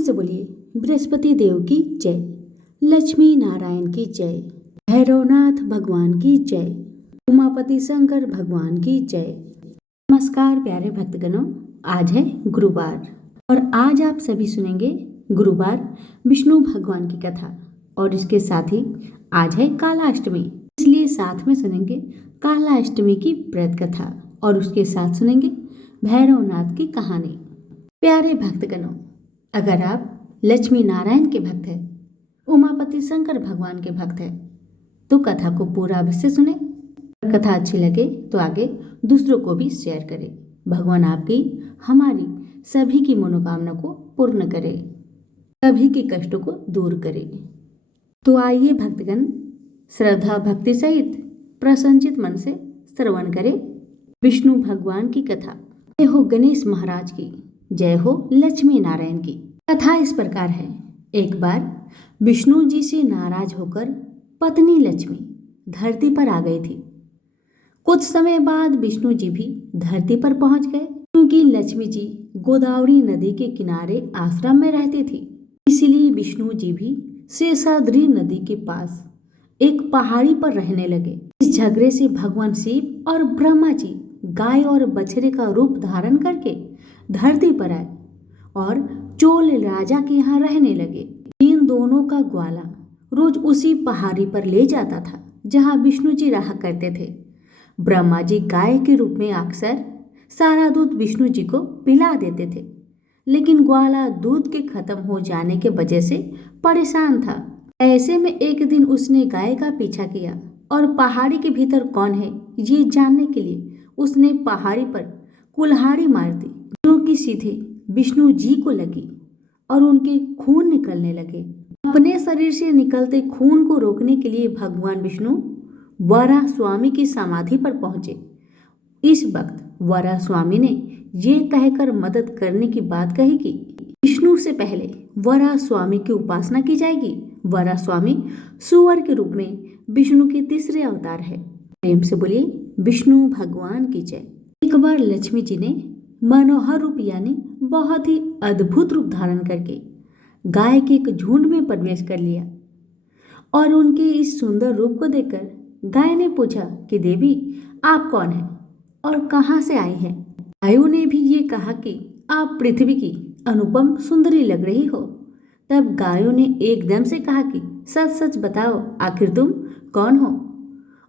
से बोलिए बृहस्पति देव की जय, लक्ष्मी नारायण की जय, भैरवनाथ भगवान की जय, उमापति शंकर भगवान की जय। नमस्कार प्यारे भक्तगणों, आज है गुरुवार और आज आप सभी सुनेंगे गुरुवार विष्णु भगवान की कथा और इसके साथ ही आज है कालाष्टमी, इसलिए साथ में सुनेंगे कालाष्टमी की व्रत कथा और उसके साथ सुनेंगे भैरवनाथ की कहानी। प्यारे भक्तगणों, अगर आप लक्ष्मी नारायण के भक्त हैं, उमापति शंकर भगवान के भक्त हैं, तो कथा को पूरा अवश्य सुने। कथा अच्छी लगे तो आगे दूसरों को भी शेयर करें। भगवान आपकी हमारी सभी की मनोकामना को पूर्ण करे, सभी के कष्टों को दूर करे। तो आइए भक्तगण, श्रद्धा भक्ति सहित प्रसन्नचित मन से श्रवण करें विष्णु भगवान की कथा। जय हो गणेश महाराज की, जय हो लक्ष्मी नारायण की। कथा इस प्रकार है। एक बार विष्णु जी से नाराज होकर पत्नी लक्ष्मी धरती पर आ गई थी। कुछ समय बाद विष्णु जी भी धरती पर पहुंच गए, क्योंकि लक्ष्मी जी गोदावरी नदी के किनारे आश्रम में रहती थी। इसलिए विष्णु जी भी शेषाद्री नदी के पास एक पहाड़ी पर रहने लगे। इस झगड़े से भगवान शिव और ब्रह्मा जी गाय और बछड़े का रूप धारण करके धरती पर आए और चोल राजा के यहाँ रहने लगे। इन दोनों का ग्वाला रोज उसी पहाड़ी पर ले जाता था जहाँ विष्णु जी रहा करते थे। ब्रह्मा जी गाय के रूप में अक्सर सारा दूध विष्णु जी को पिला देते थे, लेकिन ग्वाला दूध के खत्म हो जाने के वजह से परेशान था। ऐसे में एक दिन उसने गाय का पीछा किया और पहाड़ी के भीतर कौन है ये जानने के लिए उसने पहाड़ी पर कुल्हाड़ी मार दी, जो कि सीधे विष्णु जी को लगी और उनके खून निकलने लगे। अपने शरीर से निकलते खून को रोकने के लिए भगवान विष्णु वराह स्वामी की समाधि पर पहुंचे। इस वक्त वराह स्वामी ने ये कहकर मदद करने की बात कही कि विष्णु से पहले वराह स्वामी की उपासना की जाएगी। वराह स्वामी सुअर के रूप में विष्णु के तीसरे अवतार है। प्रेम से बोलिए विष्णु भगवान की जय। एक बार लक्ष्मी जी ने मनोहर रूप यानी बहुत ही अद्भुत रूप धारण करके गाय के एक झुंड में प्रवेश कर लिया और उनके इस सुंदर रूप को देखकर गाय ने पूछा कि देवी, आप कौन हैं और कहाँ से आई हैं? गायों ने भी ये कहा कि आप पृथ्वी की अनुपम सुंदरी लग रही हो। तब गायों ने एकदम से कहा कि सच सच बताओ, आखिर तुम कौन हो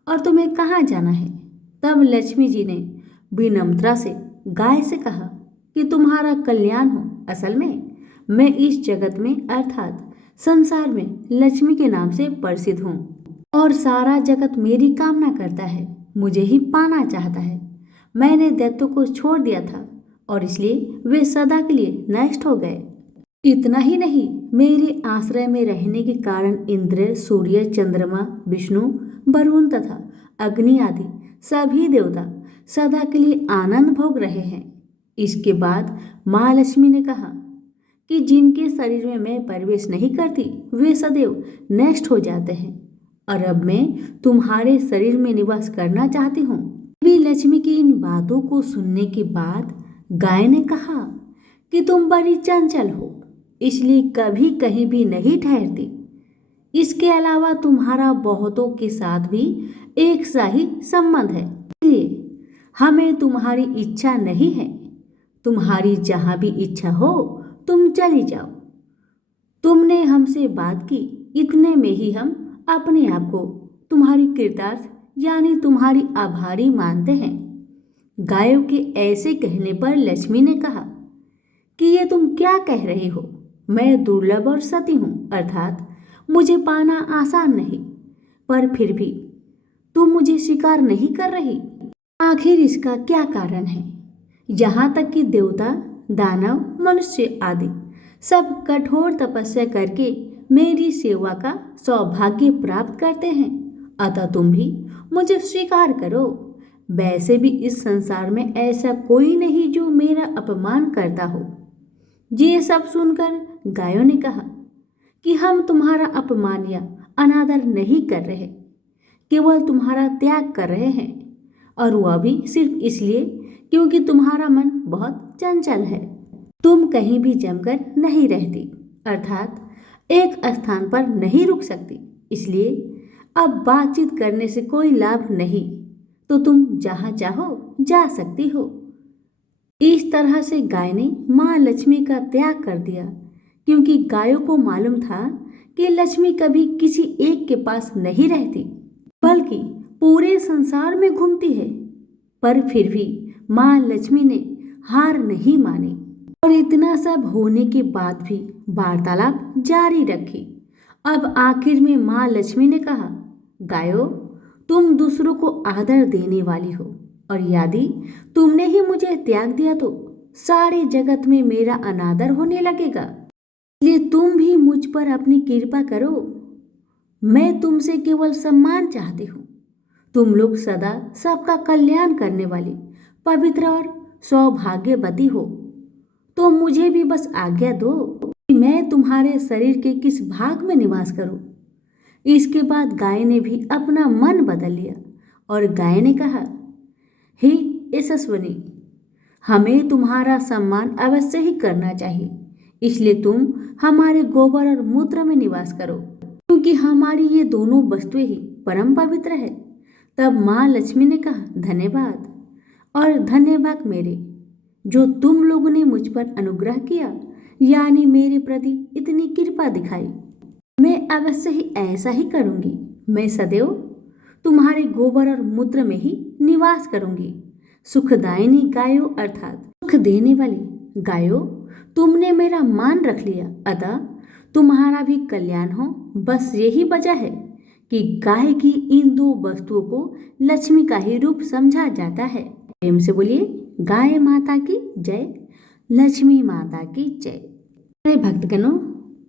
और तुम्हें कहाँ जाना है? तब लक्ष्मी जी ने विनम्रता से गाय से कहा कि तुम्हारा कल्याण हो। असल में मैं इस जगत में अर्थात संसार में लक्ष्मी के नाम से प्रसिद्ध हूँ और सारा जगत मेरी कामना करता है, मुझे ही पाना चाहता है। मैंने दैत्यों को छोड़ दिया था और इसलिए वे सदा के लिए नष्ट हो गए। इतना ही नहीं, मेरे आश्रय में रहने के कारण इंद्र, सूर्य, चंद्रमा, विष्णु, वरुण तथा अग्नि आदि सभी देवता सदा के लिए आनंद भोग रहे हैं। इसके बाद माँ लक्ष्मी ने कहा कि जिनके शरीर में मैं प्रवेश नहीं करती वे सदैव नष्ट हो जाते हैं और अब मैं तुम्हारे शरीर में निवास करना चाहती हूँ। भी लक्ष्मी की इन बातों को सुनने के बाद गाय ने कहा कि तुम बड़ी चंचल हो, इसलिए कभी कहीं भी नहीं ठहरती। इसके अलावा तुम्हारा बहुतों के साथ भी एक सा ही संबंध है, इसलिए हमें तुम्हारी इच्छा नहीं है। तुम्हारी जहाँ भी इच्छा हो तुम चली जाओ। तुमने हमसे बात की, इतने में ही हम अपने आप को तुम्हारी कृतार्थ यानी तुम्हारी आभारी मानते हैं। गायों के ऐसे कहने पर लक्ष्मी ने कहा कि ये तुम क्या कह रहे हो? मैं दुर्लभ और सती हूँ, अर्थात मुझे पाना आसान नहीं, पर फिर भी तुम मुझे स्वीकार नहीं कर रही। आखिर इसका क्या कारण है? यहाँ तक कि देवता, दानव, मनुष्य आदि सब कठोर तपस्या करके मेरी सेवा का सौभाग्य प्राप्त करते हैं, अतः तुम भी मुझे स्वीकार करो। वैसे भी इस संसार में ऐसा कोई नहीं जो मेरा अपमान करता हो। ये सब सुनकर गायों ने कहा कि हम तुम्हारा अपमान या अनादर नहीं कर रहे, केवल तुम्हारा त्याग कर रहे हैं, और वह भी सिर्फ इसलिए क्योंकि तुम्हारा मन बहुत चंचल है। तुम कहीं भी जमकर नहीं रहती, अर्थात एक स्थान पर नहीं रुक सकती, इसलिए अब बातचीत करने से कोई लाभ नहीं, तो तुम जहाँ चाहो जा सकती हो। इस तरह से गाय ने माँ लक्ष्मी का त्याग कर दिया, क्योंकि गायों को मालूम था कि लक्ष्मी कभी किसी एक के पास नहीं रहती, बल्कि पूरे संसार में घूमती है। पर फिर भी माँ लक्ष्मी ने हार नहीं मानी और इतना सब होने के बाद भी वार्तालाप जारी रखी। अब आखिर में माँ लक्ष्मी ने कहा, गायों, तुम दूसरों को आदर देने वाली हो, और यदि तुमने ही मुझे त्याग दिया तो सारे जगत में मेरा अनादर होने लगेगा। इसलिए तुम भी मुझ पर अपनी कृपा करो। मैं तुमसे केवल सम्मान चाहती हूँ। तुम लोग सदा सबका कल्याण करने वाली पवित्र और सौभाग्यवती हो, तो मुझे भी बस आज्ञा दो कि मैं तुम्हारे शरीर के किस भाग में निवास करूं। इसके बाद गाय ने भी अपना मन बदल लिया और गाय ने कहा, हे यशस्विनी, हमें तुम्हारा सम्मान अवश्य ही करना चाहिए, इसलिए तुम हमारे गोबर और मूत्र में निवास करो, क्योंकि हमारी ये दोनों वस्तुएं ही परम पवित्र है। तब माँ लक्ष्मी ने कहा, धन्यवाद, और धन्यवाद मेरे, जो तुम लोगों ने मुझ पर अनुग्रह किया, यानी मेरे प्रति इतनी कृपा दिखाई। मैं अवश्य ही ऐसा ही करूंगी। मैं सदैव तुम्हारे गोबर और मूत्र में ही निवास करूंगी। सुखदायिनी गायों अर्थात सुख देने वाली गायों, तुमने मेरा मान रख लिया, अतः तुम्हारा भी कल्याण हो। बस यही वजह है कि गाय की इन दो वस्तुओं को लक्ष्मी का ही रूप समझा जाता है। प्रेम से बोलिए, गाय माता की जय, लक्ष्मी माता की जय। अरे भक्तगणों,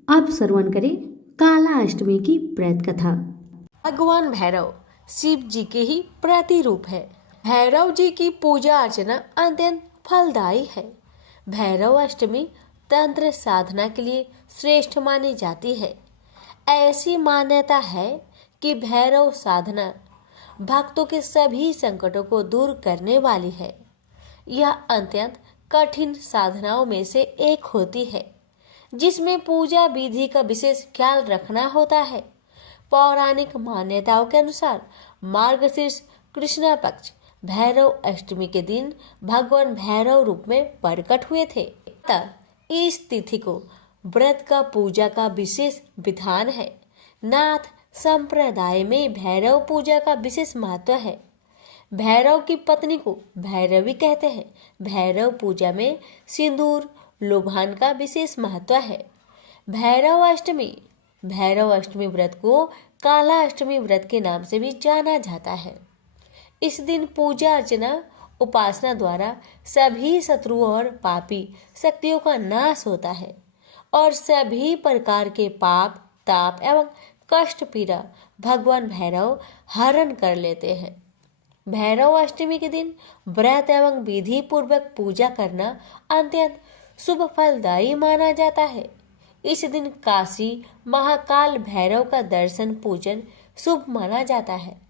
अब श्रवण करें काला अष्टमी की प्रेत कथा। भगवान भैरव शिव जी के ही प्रतिरूप है। भैरव जी की पूजा अर्चना अत्यंत फलदायी है। भैरव अष्टमी तंत्र साधना के लिए श्रेष्ठ मानी जाती है। ऐसी मान्यता है कि भैरव साधना भक्तों के सभी संकटों को दूर करने वाली है। यह अत्यंत कठिन साधनाओं में से एक होती है, जिसमें पूजा विधि का विशेष ख्याल रखना होता है। पौराणिक मान्यताओं के अनुसार मार्गशीर्ष कृष्ण पक्ष भैरव अष्टमी के दिन भगवान भैरव रूप में प्रकट हुए थे। इस तिथि को व्रत का पूजा का विशेष विधान है। नाथ संप्रदाय में भैरव पूजा का विशेष महत्व है। भैरव की पत्नी को भैरवी कहते हैं। भैरव पूजा में सिंदूर लोभान का विशेष महत्व है। भैरव अष्टमी व्रत को काला अष्टमी व्रत के नाम से भी जाना जाता है। इस दिन पूजा अर्चना उपासना द्वारा सभी शत्रुओं और पापी शक्तियों का नाश होता है और सभी प्रकार के पाप, ताप एवं कष्ट पीड़ा भगवान भैरव हरण कर लेते हैं। भैरव अष्टमी के दिन व्रत एवं विधि पूर्वक पूजा करना अत्यंत शुभ फलदायी माना जाता है। इस दिन काशी महाकाल भैरव का दर्शन पूजन शुभ माना जाता है।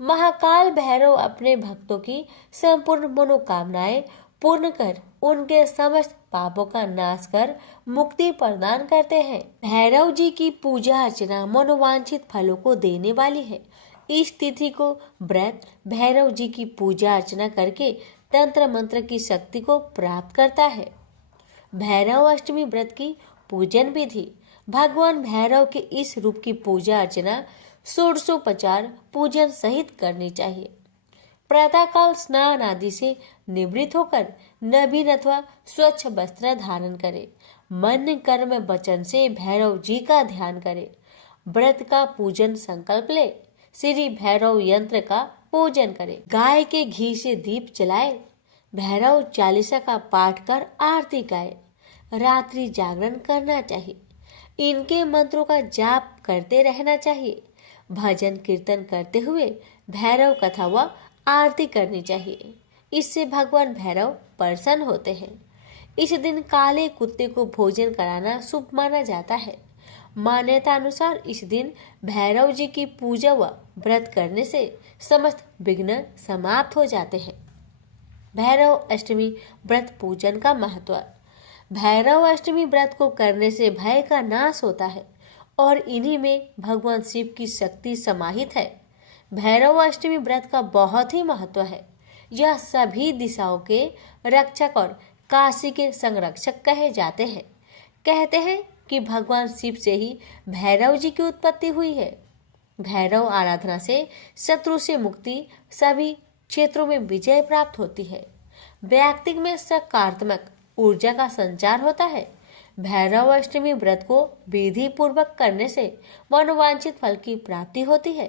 महाकाल भैरव अपने भक्तों की संपूर्ण मनोकामनाएं पूर्ण कर उनके समस्त पापों का नाश कर मुक्ति प्रदान करते हैं। भैरव जी की पूजा अर्चना मनोवांछित फलों को देने वाली है। इस तिथि को व्रत भैरव जी की पूजा अर्चना करके तंत्र मंत्र की शक्ति को प्राप्त करता है। भैरव अष्टमी व्रत की पूजन विधि। भगवान भैरव के इस रूप की पूजा अर्चना षोडशोपचार पूजन सहित करनी चाहिए। प्रातःकाल स्नान आदि से निवृत्त होकर नवीन अथवा स्वच्छ वस्त्र धारण करे। मन कर्म वचन से भैरव जी का ध्यान करे। व्रत का पूजन संकल्प ले। श्री भैरव यंत्र का पूजन करे। गाय के घी से दीप जलाए। भैरव चालीसा का पाठ कर आरती गाए। रात्रि जागरण करना चाहिए। इनके मंत्रों का जाप करते रहना चाहिए। भजन कीर्तन करते हुए भैरव कथा व आरती करनी चाहिए। इससे भगवान भैरव प्रसन्न होते हैं। इस दिन काले कुत्ते को भोजन कराना शुभ माना जाता है। मान्यता अनुसार इस दिन भैरव जी की पूजा व व्रत करने से समस्त विघ्न समाप्त हो जाते हैं। भैरव अष्टमी व्रत पूजन का महत्व। भैरव अष्टमी व्रत को करने से भय का नाश होता है और इन्हीं में भगवान शिव की शक्ति समाहित है। भैरव अष्टमी व्रत का बहुत ही महत्व है। यह सभी दिशाओं के रक्षक और काशी के संरक्षक कहे जाते हैं। कहते हैं कि भगवान शिव से ही भैरव जी की उत्पत्ति हुई है। भैरव आराधना से शत्रु से मुक्ति, सभी क्षेत्रों में विजय प्राप्त होती है। व्यक्ति में सकारात्मक ऊर्जा का संचार होता है। भैरव अष्टमी व्रत को विधि पूर्वक करने से मनोवांछित फल की प्राप्ति होती है।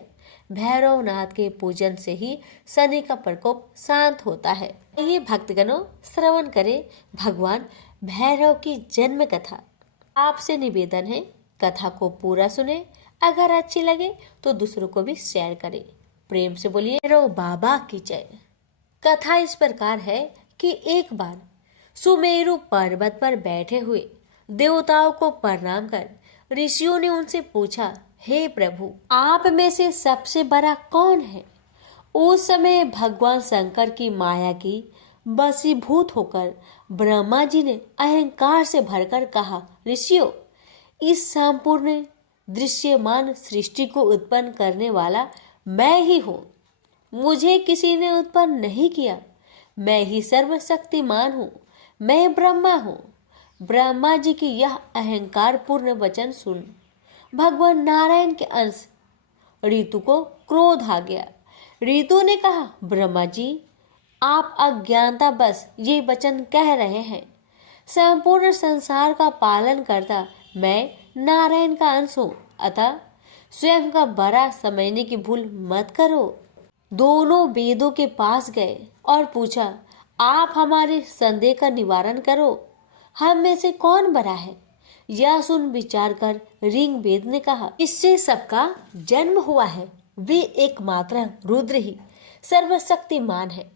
भैरवनाथ के पूजन से ही शनि का प्रकोप शांत होता है। ये भक्तगणों श्रवण करें भगवान भैरव की जन्म कथा। आपसे निवेदन है कथा को पूरा सुने। अगर अच्छी लगे तो दूसरों को भी शेयर करें। प्रेम से बोलिए भैरव बाबा की जय। कथा इस प्रकार है कि एक बार सुमेरु पर्वत पर बैठे हुए देवताओं को प्रणाम कर ऋषियों ने उनसे पूछा, हे प्रभु, आप में से सबसे बड़ा कौन है? उस समय भगवान शंकर की माया की वशीभूत होकर ब्रह्मा जी ने अहंकार से भरकर कहा, ऋषियों, इस संपूर्ण दृश्यमान सृष्टि को उत्पन्न करने वाला मैं ही हूँ। मुझे किसी ने उत्पन्न नहीं किया। मैं ही सर्वशक्तिमान हूँ। मैं ब्रह्मा हूँ। ब्रह्मा जी की यह अहंकार पूर्ण वचन सुन भगवान नारायण के अंश ऋतु को क्रोध आ गया। ऋतु ने कहा, ब्रह्मा जी, आप अज्ञानता बस ये वचन कह रहे हैं। संपूर्ण संसार का पालन करता मैं नारायण का अंश हूँ, अतः स्वयं का बड़ा समझने की भूल मत करो। दोनों वेदों के पास गए और पूछा, आप हमारे संदेह का निवारण करो। हम में से कौन बड़ा है? यह सुन विचार कर ऋग वेद ने कहा, इससे सबका जन्म हुआ है। वे एकमात्र रुद्र ही सर्वशक्तिमान है।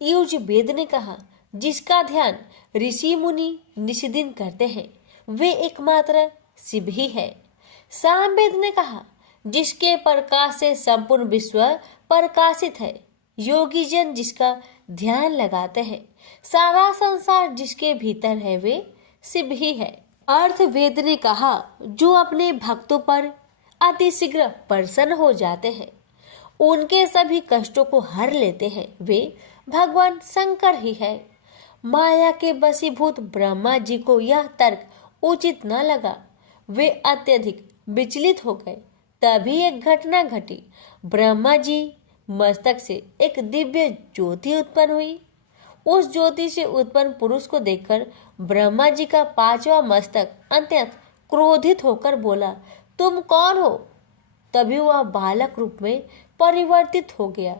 युज वेद ने कहा, जिसका ध्यान ऋषि मुनि निष्दिन करते हैं वे एकमात्र शिव ही है। सामवेद ने कहा, जिसके प्रकाश से संपूर्ण विश्व प्रकाशित है। योगी जन जिसका ध्यान लगाते हैं, सारा संसार जिसके भीतर है वे शिव ही है। अर्थवेद ने कहा, जो अपने भक्तों पर अतिशीघ्र प्रसन्न हो जाते हैं, उनके सभी कष्टों को हर लेते हैं, वे भगवान शंकर ही है। माया के वशीभूत ब्रह्मा जी को यह तर्क उचित न लगा। वे अत्यधिक विचलित हो गए। तभी एक घटना घटी। ब्रह्मा जी मस्तक से एक दिव्य ज्योति उत्पन्न हुई। उस ज्योति से उत्पन्न पुरुष को देखकर ब्रह्मा जी का पांचवा मस्तक अत्यंत क्रोधित होकर बोला, तुम कौन हो? तभी वह बालक रूप में परिवर्तित हो गया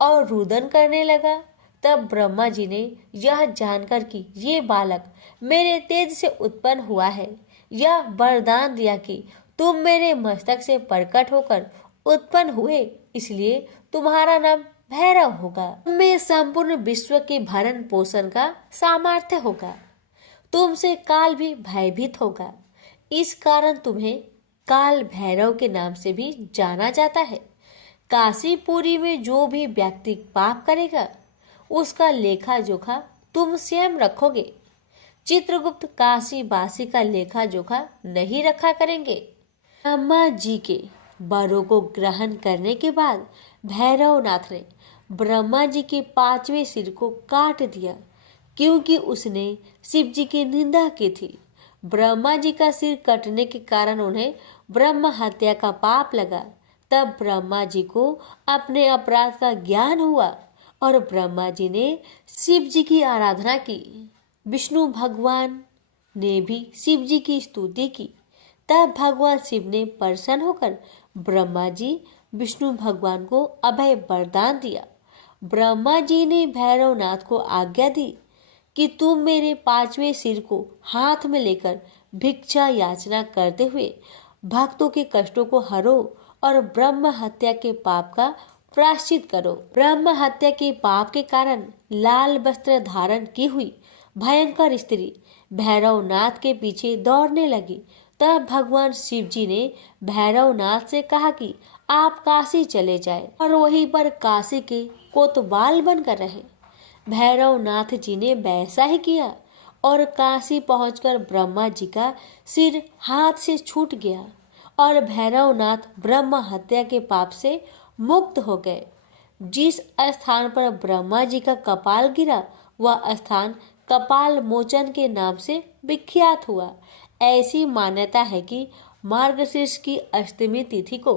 और रुदन करने लगा। तब ब्रह्मा जी ने यह जानकर कि ये बालक मेरे तेज से उत्पन्न हुआ है, यह वरदान दिया कि तुम मेरे मस्तक से प्रकट होकर उत्पन्न हुए, इसलिए तुम्हारा नाम भैरव होगा। तुम्हें संपूर्ण विश्व के भरण पोषण का सामर्थ्य होगा। तुमसे काल भी भयभीत होगा। इस कारण तुम्हें काल भैरव के नाम से भी जाना जाता है। काशीपुरी में जो भी व्यक्ति पाप करेगा उसका लेखा जोखा तुम स्वयं रखोगे। चित्रगुप्त काशी वासी का लेखा जोखा नहीं रखा करेंगे। ब्रह्मा जी के वरों को ग्रहण करने के बाद भैरवनाथ ने ब्रह्मा जी के पांचवें सिर को काट दिया, क्योंकि उसने शिव जी की निंदा की थी। ब्रह्मा जी का सिर कटने के कारण उन्हें ब्रह्म हत्या का पाप लगा। तब ब्रह्मा जी को अपने अपराध का ज्ञान हुआ और ब्रह्मा जी ने शिव जी की आराधना की। विष्णु भगवान ने भी शिव जी की स्तुति की। तब भगवान शिव ने प्रसन्न होकर ब्रह्मा जी विष्णु भगवान को अभय वरदान दिया। ब्रह्मा जी ने भैरवनाथ को आज्ञा दी कि तुम मेरे पांचवें सिर को हाथ में लेकर भिक्षा याचना करते हुए भक्तों के कष्टों को हरो और ब्रह्म हत्या के पाप का प्रायश्चित करो। ब्रह्म हत्या के पाप के कारण लाल वस्त्र धारण की हुई भयंकर स्त्री भैरवनाथ के पीछे दौड़ने लगी। तब भगवान शिव जी ने भैरवनाथ से कहा कि आप काशी चले जाएं और वहीं पर काशी के कोतवाल बनकर रहे। भैरवनाथ जी ने वैसा ही किया और काशी पहुंचकर ब्रह्मा जी का सिर हाथ से छूट गया और भैरवनाथ ब्रह्म हत्या के पाप से मुक्त हो गए। जिस स्थान पर ब्रह्मा जी का कपाल गिरा वह स्थान कपाल मोचन के नाम से विख्यात हुआ। ऐसी मान्यता है कि मार्गशीर्ष की अष्टमी तिथि को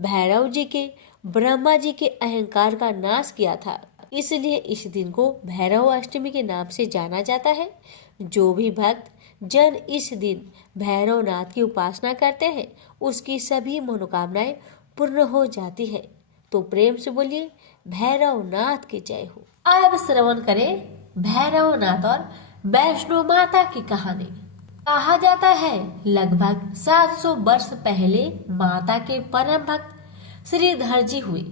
भैरव जी के ब्रह्मा जी के अहंकार का नाश किया था, इसलिए इस दिन को भैरव अष्टमी के नाम से जाना जाता है। जो भी भक्त जन इस दिन भैरवनाथ की उपासना करते हैं उसकी सभी मनोकामनाएं पूर्ण हो जाती है। तो प्रेम से बोलिए भैरवनाथ की जय हो। अब श्रवण करें भैरवनाथ और वैष्णो माता की कहानी। कहा जाता है लगभग 700 वर्ष पहले माता के परम भक्त श्रीधर जी हुए,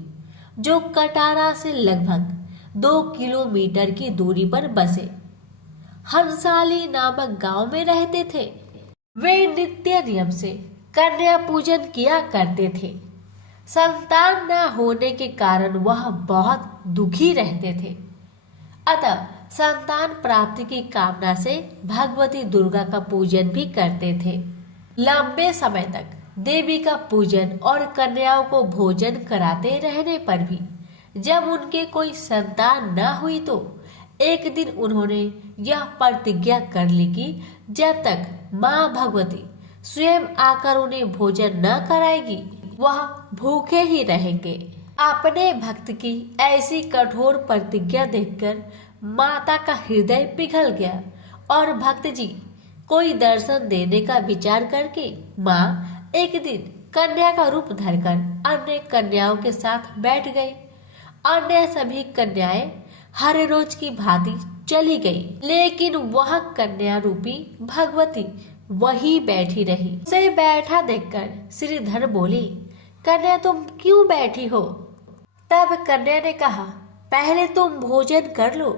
जो कटारा से लगभग 2 किलोमीटर की दूरी पर बसे हंसाली नामक गांव में रहते थे। वे नित्य नियम से कन्या पूजन किया करते थे। संतान न होने के कारण वह बहुत दुखी रहते थे, अतः संतान प्राप्ति की कामना से भगवती दुर्गा का पूजन भी करते थे। लंबे समय तक देवी का पूजन और कन्याओं को भोजन कराते रहने पर भी जब उनके कोई संतान न हुई तो एक दिन उन्होंने यह प्रतिज्ञा कर ली कि जब तक माँ भगवती स्वयं आकर उन्हें भोजन न कराएगी वह भूखे ही रहेंगे। अपने भक्त की ऐसी कठोर प्रतिज्ञा देखकर माता का हृदय पिघल गया और भक्त जी कोई दर्शन देने का विचार करके माँ एक दिन कन्या का रूप धरकर अन्य कन्याओं के साथ बैठ गई। अन्य सभी कन्याएं हर रोज की भांति चली गई, लेकिन वह कन्या रूपी भगवती वही बैठी रही। उसे बैठा देखकर श्रीधर बोली, कन्या तुम क्यों बैठी हो? तब कन्या ने कहा, पहले तुम भोजन कर लो,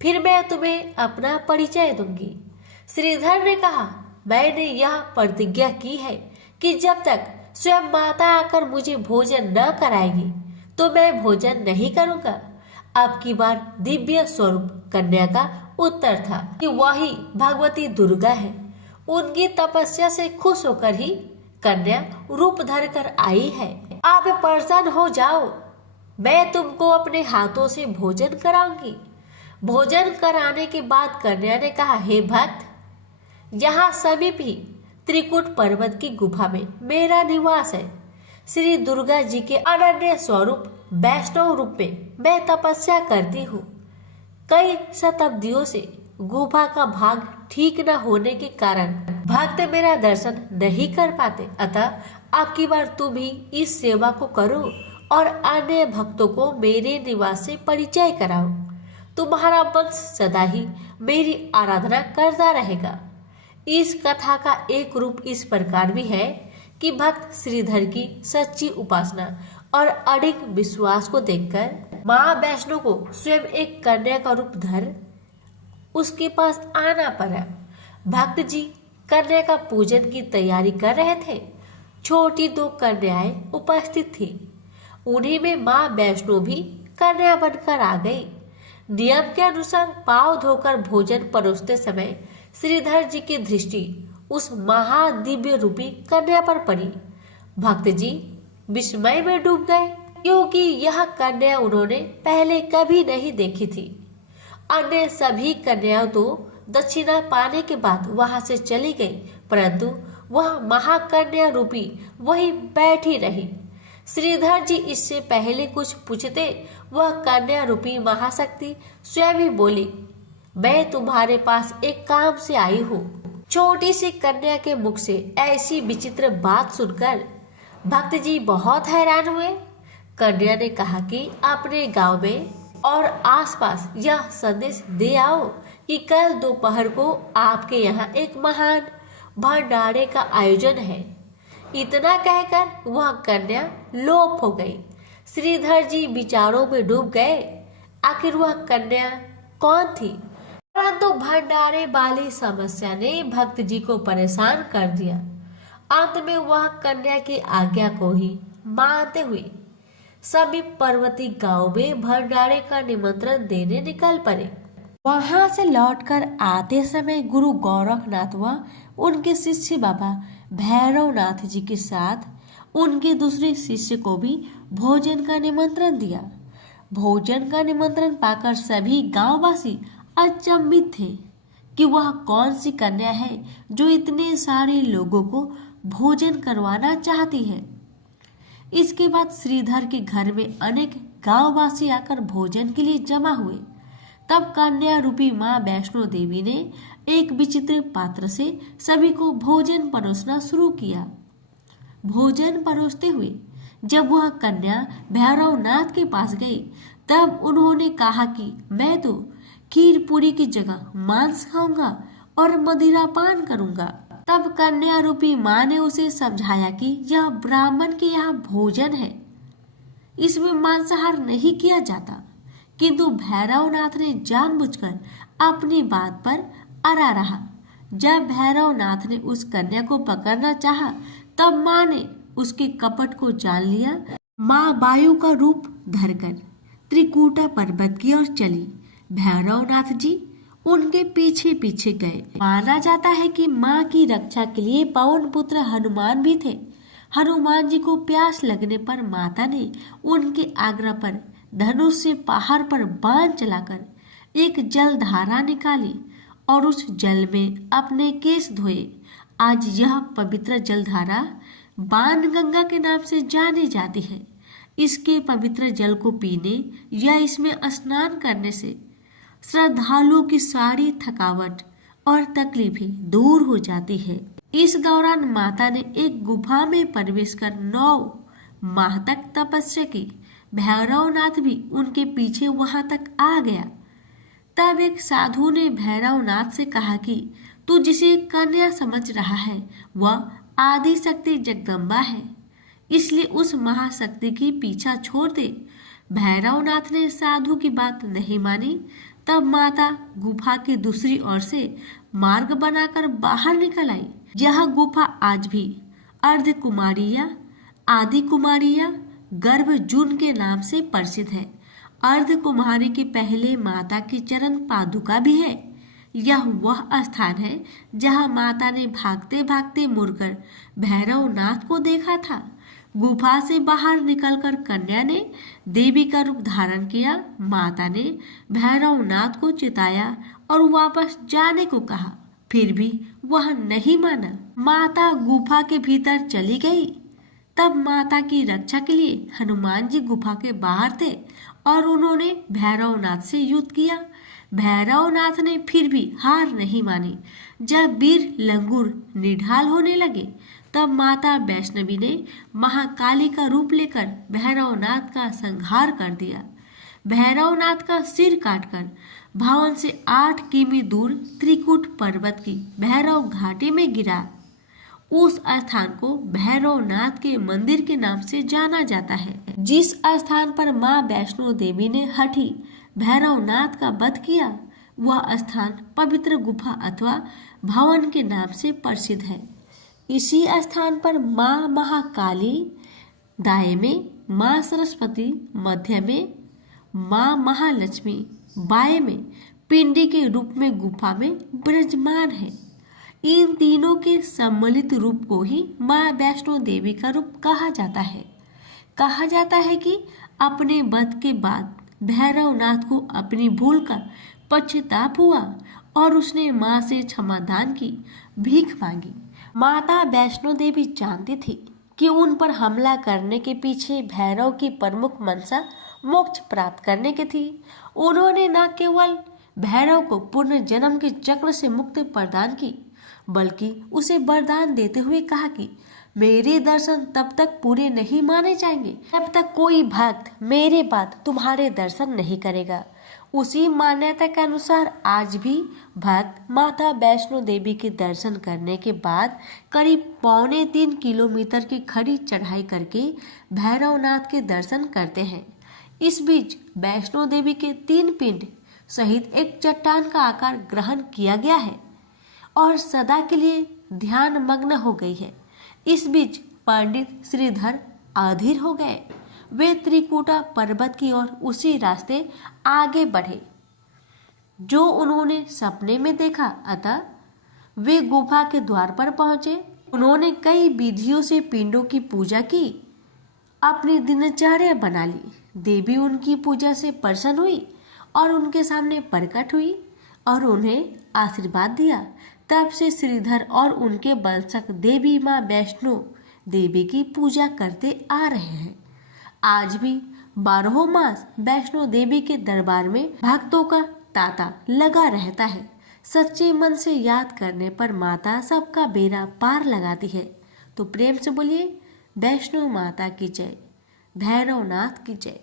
फिर मैं तुम्हें अपना परिचय दूंगी। श्रीधर ने कहा, मैंने यह प्रतिज्ञा की है कि जब तक स्वयं माता आकर मुझे भोजन न कराएगी तो मैं भोजन नहीं करूंगा। अब की बार दिव्य स्वरूप कन्या का उत्तर था कि वही भगवती दुर्गा है। उनकी तपस्या से खुश होकर ही कन्या रूप धर कर आई है। आप प्रसन्न हो जाओ, मैं तुमको अपने हाथों से भोजन कराऊंगी। भोजन कराने के बाद कन्या ने कहा, हे भक्त, यहाँ समीप ही त्रिकुट पर्वत की गुफा में मेरा निवास है। श्री दुर्गा जी के अनन्य स्वरूप वैष्णव रूप में मैं तपस्या करती हूँ। कई शताब्दियों से गुफा का भाग ठीक न होने के कारण भक्त मेरा दर्शन नहीं कर पाते, अतः अब की बार तुम भी इस सेवा को करो और अन्य भक्तों को मेरे निवास से परिचय कराओ। तुम्हारा वंश सदा ही मेरी आराधना करता रहेगा। इस कथा का एक रूप इस प्रकार भी है कि भक्त श्रीधर की सच्ची उपासना और अडिग विश्वास को देखकर माँ वैष्णो को स्वयं एक कन्या का रूप धर उसके पास आना पड़ा। भक्त जी कन्या का पूजन की तैयारी कर रहे थे। छोटी 2 कन्याएं उपस्थित थी। उन्हीं में माँ वैष्णो भी कन्या बनकर आ गई। नियम के अनुसार पांव धोकर भोजन परोसते समय श्रीधर जी की दृष्टि उस महादिव्य रूपी कन्या पर पड़ी। भक्त जी विस्मय में डूब गए, क्योंकि यह कन्या उन्होंने पहले कभी नहीं देखी थी। अन्य सभी कन्याओं तो दक्षिणा पाने के बाद वहां से चली गई, परंतु वह महाकन्या रूपी वही बैठी रही। श्रीधर जी इससे पहले कुछ पूछते वह कन्या रूपी महाशक्ति स्वयं ही बोली, मैं तुम्हारे पास एक काम से आई हूँ। छोटी सी कन्या के मुख से ऐसी विचित्र बात सुनकर भक्त जी बहुत हैरान हुए। कन्या ने कहा कि अपने गांव में और आसपास यह संदेश दे आओ कि कल दोपहर को आपके यहाँ एक महान भंडारे का आयोजन है। इतना कहकर वह कन्या लोप हो गई। श्रीधर जी विचारों में डूब गए, आखिर वह कन्या कौन थी? परंतु भंडारे वाली समस्या ने भक्त जी को परेशान कर दिया। अंत में वह कन्या की आज्ञा को ही मानते हुए समीप पर्वती गांव में भंडारे का निमंत्रण देने निकल पड़े। वहां से लौटकर आते समय गुरु गोरखनाथ व उनके शिष्य बाबा भैरवनाथ जी के साथ उनके दूसरे शिष्य को भी भोजन का निमंत्रण दिया। भोजन का निमंत्रण पाकर सभी गांववासी अचंभित थे कि वह कौन सी कन्या है जो इतने सारे लोगों को भोजन करवाना चाहती है। इसके बाद श्रीधर के घर में अनेक गांववासी आकर भोजन के लिए जमा हुए। तब कन्या रूपी मां वैष्णो देवी ने एक विचित्र पात्र से सभी को भोजन परोसना शुरू किया। भोजन परोसते हुए जब वह कन्या भैरवनाथ के पास गई तब उन्होंने कहा कि मैं तो खीर पूरी की जगह मांस खाऊंगा और मदिरा पान करूंगा। तब कन्या रूपी मां ने उसे समझाया कि यह ब्राह्मण के यहाँ भोजन है, इसमें मांसाहार नहीं किया जाता। किंतु भैरवनाथ ने जानबूझकर अपनी बात पर अड़ा रहा। जब भैरवनाथ ने उस कन्या को पकड़ना चाहा तब मां ने उसके कपट को जान लिया। मां वायु का रूप धरकर त्रिकूटा पर्वत की ओर चली। भैरवनाथ जी उनके पीछे पीछे गए। माना जाता है कि मां की रक्षा के लिए पवन पुत्र हनुमान भी थे। हनुमान जी को प्यास लगने पर माता ने उनके आग्रह पर धनुष से पहाड़ पर बाण चलाकर एक जल धारा निकाली और उस जल में अपने केश धोए। आज यह पवित्र जलधारा बाण गंगा के नाम से जानी जाती है। इसके पवित्र जल को पीने या इसमें स्नान करने से श्रद्धालुओं की सारी थकावट और तकलीफें दूर हो जाती है। इस दौरान माता ने एक गुफा में प्रवेश कर 9 माह तक तपस्या की। भैरवनाथ भी उनके पीछे वहां तक आ गया। तब एक साधु ने भैरवनाथ से कहा कि तू जिसे कन्या समझ रहा है वह आदि शक्ति जगदम्बा है, इसलिए उस महाशक्ति की पीछा छोड़ दे। भैरवनाथ ने साधु की बात नहीं मानी। तब माता गुफा की दूसरी ओर से मार्ग बनाकर बाहर निकल आई। यह गुफा आज भी अर्ध कुमारिया, आदि कुमारिया, गर्भजून के नाम से प्रसिद्ध है। अर्ध कुमारी के पहले माता की चरण पादुका भी है। यह वह स्थान है जहां माता ने भागते भागते मुड़कर भैरवनाथ को देखा था। गुफा से बाहर निकलकर कन्या ने देवी का रूप धारण किया। माता ने भैरवनाथ को चिताया और वापस जाने को कहा, फिर भी वह नहीं माना। माता गुफा के भीतर चली गई। तब माता की रक्षा के लिए हनुमान जी गुफा के बाहर थे और उन्होंने भैरवनाथ से युद्ध किया। भैरवनाथ ने फिर भी हार नहीं मानी। जब वीर लंगूर निढाल होने लगे तब माता वैष्णवी ने महाकाली का रूप लेकर भैरवनाथ का संहार कर दिया। भैरवनाथ का सिर काटकर भवन से 8 किमी दूर त्रिकूट पर्वत की भैरव घाटी में गिरा। उस स्थान को भैरवनाथ के मंदिर के नाम से जाना जाता है। जिस स्थान पर मां वैष्णो देवी ने हठी भैरवनाथ का वध किया वह स्थान पवित्र गुफा अथवा भवन के नाम से प्रसिद्ध है। इसी स्थान पर मां महाकाली दाएं में, मां सरस्वती मध्य में, मां महालक्ष्मी बाएं में पिंडी के रूप में गुफा में विराजमान है। इन तीनों के सम्मिलित रूप को ही मां वैष्णो देवी का रूप कहा जाता है। कहा जाता है कि अपने वध के बाद भैरवनाथ को अपनी भूल का पश्चाताप हुआ और उसने मां से क्षमादान की भीख मांगी। माता वैष्णो देवी जानती थी कि उन पर हमला करने के पीछे भैरव की प्रमुख मंशा मोक्ष प्राप्त करने की थी। उन्होंने न केवल भैरव को पुनः जन्म के चक्र से मुक्ति प्रदान की बल्कि उसे वरदान देते हुए कहा कि मेरे दर्शन तब तक पूरे नहीं माने जाएंगे जब तक कोई भक्त मेरे बाद तुम्हारे दर्शन नहीं करेगा। उसी मान्यता के अनुसार आज भी भक्त माता वैष्णो देवी के दर्शन करने के बाद करीब 3.25 किलोमीटर की खड़ी चढ़ाई करके भैरवनाथ के दर्शन करते हैं। इस बीच वैष्णो देवी के 3 पिंड सहित एक चट्टान का आकार ग्रहण किया गया है और सदा के लिए ध्यान मग्न हो गई है। इस बीच पंडित श्रीधर अधीर हो गए। वे त्रिकूटा पर्वत की ओर उसी रास्ते आगे बढ़े। जो उन्होंने सपने में देखा। अतः वे गुफा के द्वार पर पहुंचे। उन्होंने कई विधियों से पिंडों की पूजा की, अपनी दिनचर्या बना ली। देवी उनकी पूजा से प्रसन्न हुई और उनके सामने प्रकट हुई और उन्हें आशीर्वाद दिया। तब से श्रीधर और उनके वंशज देवी माँ वैष्णो देवी की पूजा करते आ रहे हैं। आज भी 12 मास वैष्णो देवी के दरबार में भक्तों का तांता लगा रहता है। सच्चे मन से याद करने पर माता सबका बेड़ा पार लगाती है। तो प्रेम से बोलिए वैष्णो माता की जय, भैरवनाथ की जय।